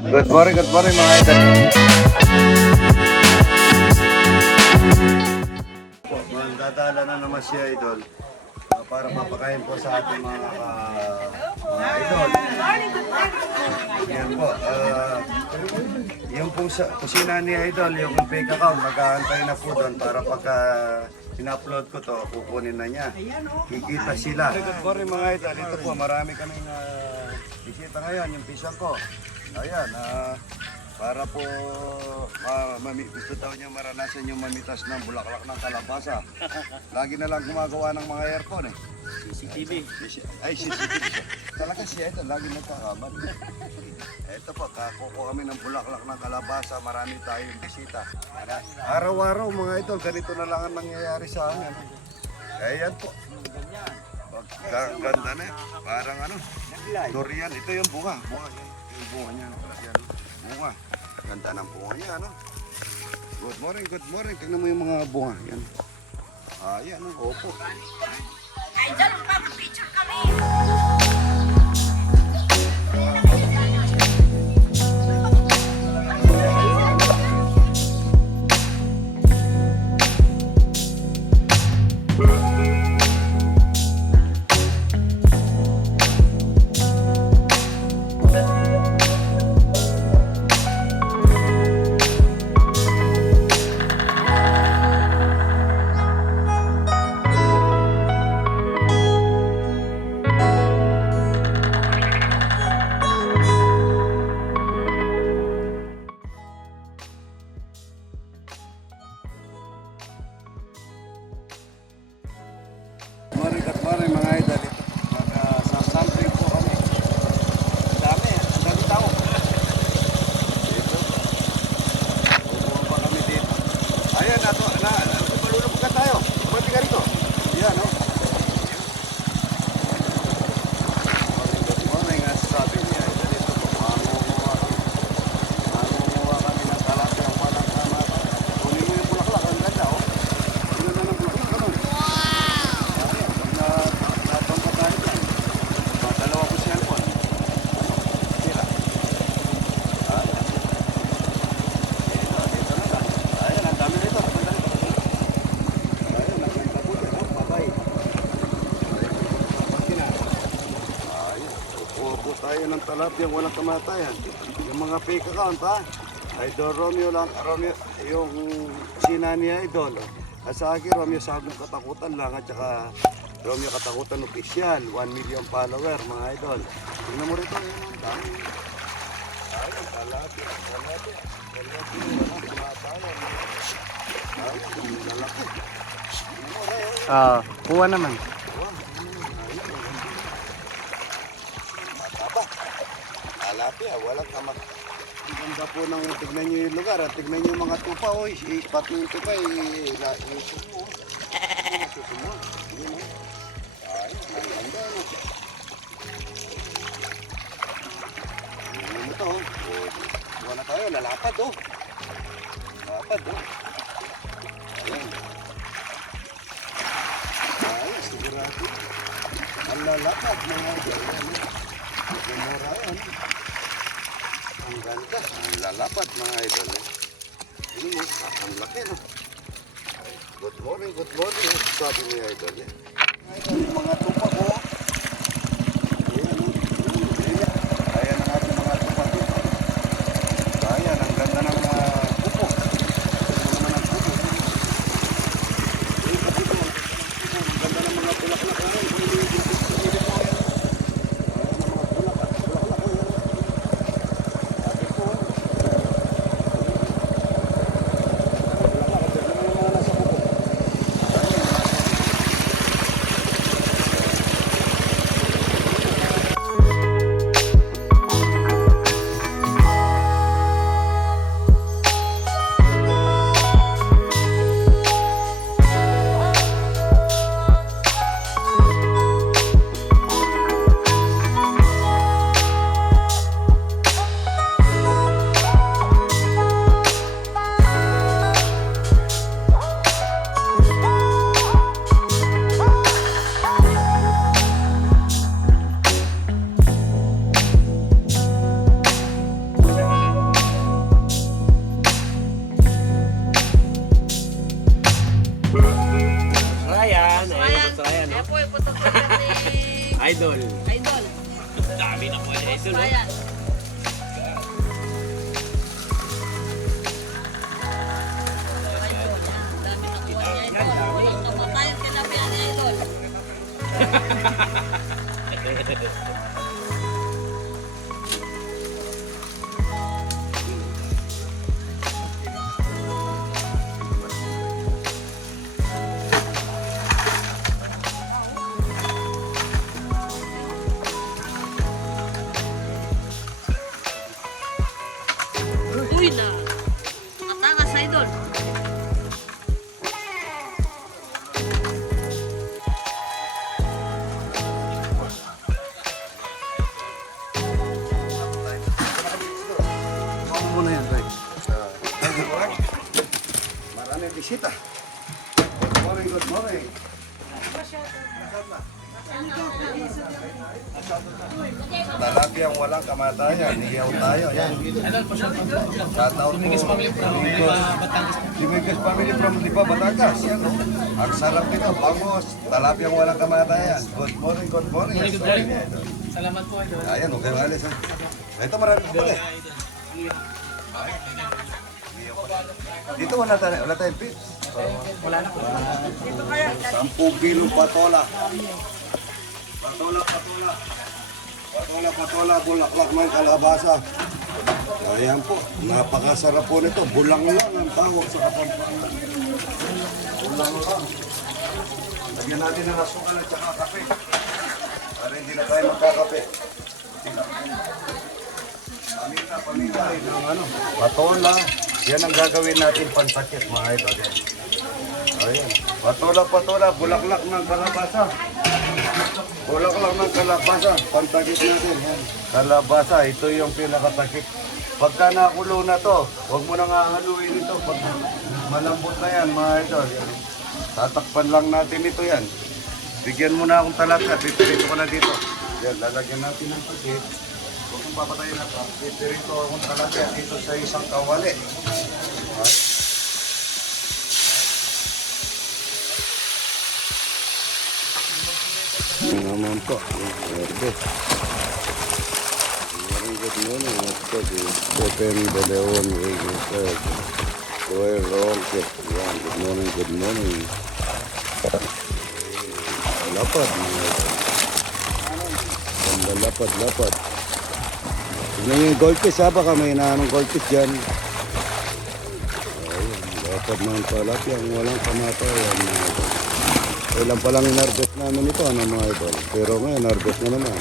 Good morning mga idol. Magdadala na naman si idol para mapakain po sa ating mga idol. Yan po. Yung pong kusina ni idol, yung fake account, mag-aantay na po doon para pagka in-upload ko to, kukunin na niya. Kikita sila. Good morning mga idol. Ito po, marami kaming bisita ngayon, yung pisang ko. Ayan, para po gusto daw niya maranasan yung mamitas ng bulaklak ng kalabasa. Lagi na lang gumagawa ng mga aircon eh. CCTV. Ay, CCTV siya. Talaga siya ito, lagi nagkakamad. Ito po, kakuko kami ng bulaklak ng kalabasa, marami tayong bisita. Araw-araw mga idol, ganito na lang ang nangyayari sa amin. Ayan po. Ganda na eh. Parang ano, durian. Ito yung bunga. Yung bunga niya. Ayan, bunga. Ganda ng bunga niya, ano? Good morning. Tingnan mo yung mga bunga. Yan. Ayan, opo. Ay, dyan, papapicture kami! Good morning mga idol. Magsasampling po kami. Ang dami tao. Dito. Bubuha pa kami dito. Ayan, malulog ka tayo. Mati ka rito. Ayan, no? Good morning, sabi niya. Dito po, mangunguha kami ng talapia ang walang kamata. Kunin mo yung bulaklak, ang ganda, oh. Kunin na ng bulaklak, ano? Dalawa ko cellphone. Tira. Dito na lang. Ayan, ang dami nito. Ayan, ang ganda po dyan. Babay. Ayan. Upo tayo ng talapyang walang kamatayan. Yung mga fake account, ha? Idol Romeo lang. Romeo, yung sina niya idol. At sa akin, Romeo Sabong Katakutan lang. At saka Romeo Katakutan Official, 1 million follower mga idol. Tingnan mo rito, yun ang dami. Ayun, talapia, walang tumatayan. Ayun, lalaki. Kuha naman. Mataba. Talapia, walang kamak. Ang ganda po ng tignan nyo yung lugar at tignan nyo yung mga tupa. Pati yung tupa, isumo. Isumo. Ay, ang ganda, no? Ano mo to, buwan na tayo, lalapad, oh. Lalapad, oh. Ayan. Ay, sigurado. Ang lalapad, mga idol. Gumura yan. Ang ganda, ang lalapad, mga idol. Ano mo, ang laki, no? Good morning, sabi niya, idol. Yung mga tupa ko. Ayan ang ating mga tupa dito. Ayan, ang ganda ng pupo. Ang naman ang pupo. Ang ganda ng mga bulaklak. Idol. Idol. Dami na po idol. Oh. Ayan. Idol. Yan. Dami na po ni Idol. Walang kamatayan kinabihan ni Idol. Uy na. Nakatakas, Idol. Ako muna yan, Tay. Maraming bisita. Good morning, good morning. Lalaki ang walang kamatayan, niyaw tayo. Yan. Shoutout po. Dimigos family from Lipa, Batangas. Yan. Ang sarap nito, bangos. Lalaki ang walang kamatayan. Good morning, good morning. Good morning. Salamat po idol. Ayan, huwag kayo alis. Ha? Ito marami pa pala. Dito wala tayong pit. Wala na po. 10 kilo patola. Patola, bulaklak ng kalabasa. Ayan po, napakasarap po nito. Bulang lang ang tawag sa Kapampangan. Bulang lang. Lagyan natin ng asukal at saka kape. Para hindi na tayo magkakape. Pamila ng ano, patola. Yan ang gagawin natin pansakit, mga idol. Ayan. Patola, bulaklak ng kalabasa. Bulaklak ng kalabasa, pantakip natin. Yan. Kalabasa, ito yung pinakatakip. Pagka nakulo na to, huwag mo nang hahaluin ito. Pag malambot na yan, mga idol. Yan. Tatakpan lang natin ito yan. Bigyan mo na akong talaga, pipirito ko na dito. Yan, lalagyan natin ng takip. Huwag mong papatayin na pa. Pipirito akong talaga dito sa isang kawali. Alright. Naman po. Good morning. Stephen De Leon. Good morning. Good morning. Lapad. Ganda lapad. Tignan nyo yung goldfish ha. Baka may inaanong goldfish dyan. Ayun. Lapad ng palaki. Ang walang kamatayan. Kailan pa lang in-harvest namin ito, ano mga idol. Pero ngayon, harvest na naman.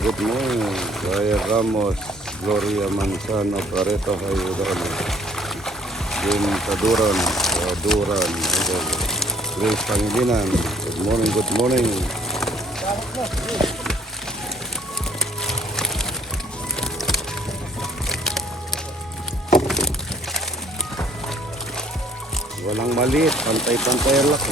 Good morning. Gaya Ramos, Gloria Manzano, Pareto, Hayudano. Jim Taduran, idol. Grace Pangilinan. Good morning. Walang maliit, pantay-pantay lang.